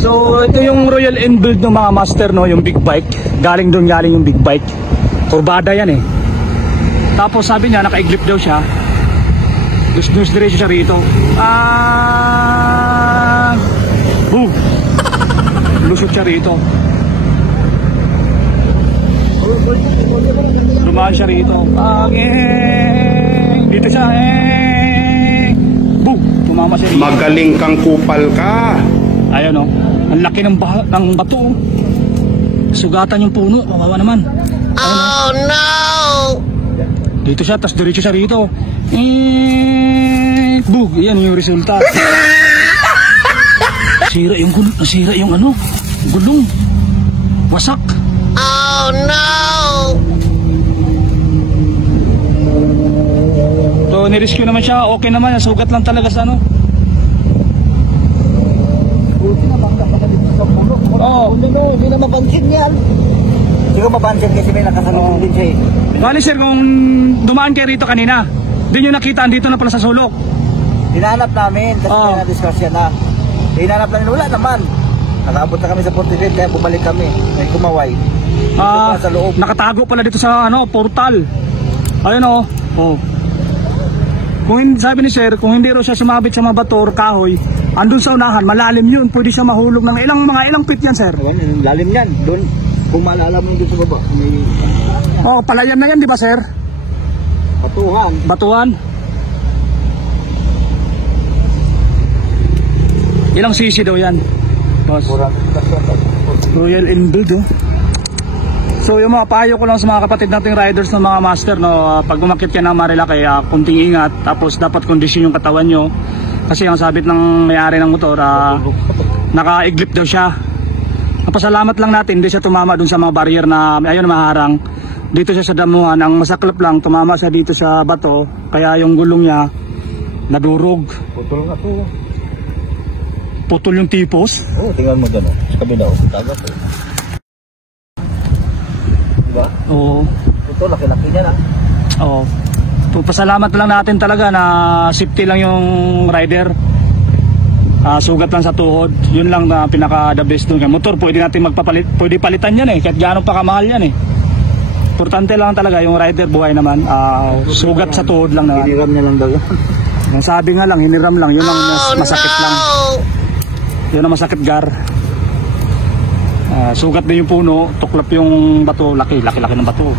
So ito yung Royal Enfield ng mga master, no, yung big bike. Galing yung big bike. Kurbada yan eh. Tapos sabi niya naka-iglip daw siya. Dus diretso siya rito. Boom. Lusot siya rito. Dumaan siya rito. Dito siya. Boom. Tumama siya rito. Magaling kang kupal ka. Ayun, oh. Ang laki ng bato, oh. Sugatan yung puno. Kawawa naman. Oh no! Dito siya, tas diretso siya rito. Bug, yan yung resulta. Nasira yung ano, gulong. Wasak. Oh no! So, nirescue naman siya. Okay naman, sugat lang talaga sa ano. Oo. Hindi na mapansin yan. Hindi ko mapansin kasi may nakasalubong din siya eh. Bali sir, kung dumaan kayo rito kanina, di nyo nakita, andito na pala sa sulok. Hinahanap namin kasi may na-discuss yan na. Hinahanap namin, wala naman. Nakabot na kami sa 45 kaya bumalik kami. May kumaway. Sa loob. Nakatago pala dito sa ano, portal. Ayun oh. Oh. Kung sabi ni sir, kung hindi ro siya sumabit sa mga bato or kahoy, andun sa unahan, malalim yun. Pwede siya mahulog ng ilang feet yan, sir? Lalim yan. Doon, kung maalala mo doon sa baba, may... Oh, palayan na yan, di ba, sir? Batuhan. Batuhan. Ilang cc daw yan? Boss. Royal Enfield, oh. So yung mga payo ko lang sa mga kapatid nating riders ng mga master, no, pag umakyat ka ng Marilaki, kunting ingat, tapos dapat kondisyon yung katawan nyo. Kasi ang sabit ng may-ari ng motor, naka-iglip daw siya. Napasalamat lang natin, hindi siya tumama dun sa mga barrier na ayun maharang. Dito siya sa damuhan, ang masaklap lang, tumama siya dito sa bato, kaya yung gulong niya nadurog. Putol nga to. Putol yung tipos. Oo, tingnan mo dyan, sa kabila, tagas eh. Diba? Oo. Ito, laki-laki niya na. Oo. Pasalamat lang natin talaga na safety lang yung rider. Sugat lang sa tuhod. Yun lang na pinaka the best dun. Motor pwede natin magpapalit, pwede palitan yan eh, kahit gaano pa kamahal yan eh. Importante lang talaga yung rider, buhay naman. Sugat sa tuhod lang naman. Hiniram niya lang daw yan. Yung sabi nga lang, hiniram lang. Yun lang masakit lang. Yun ang masakit, gar. Sugat din yung puno, tuklap yung bato, laki ng bato.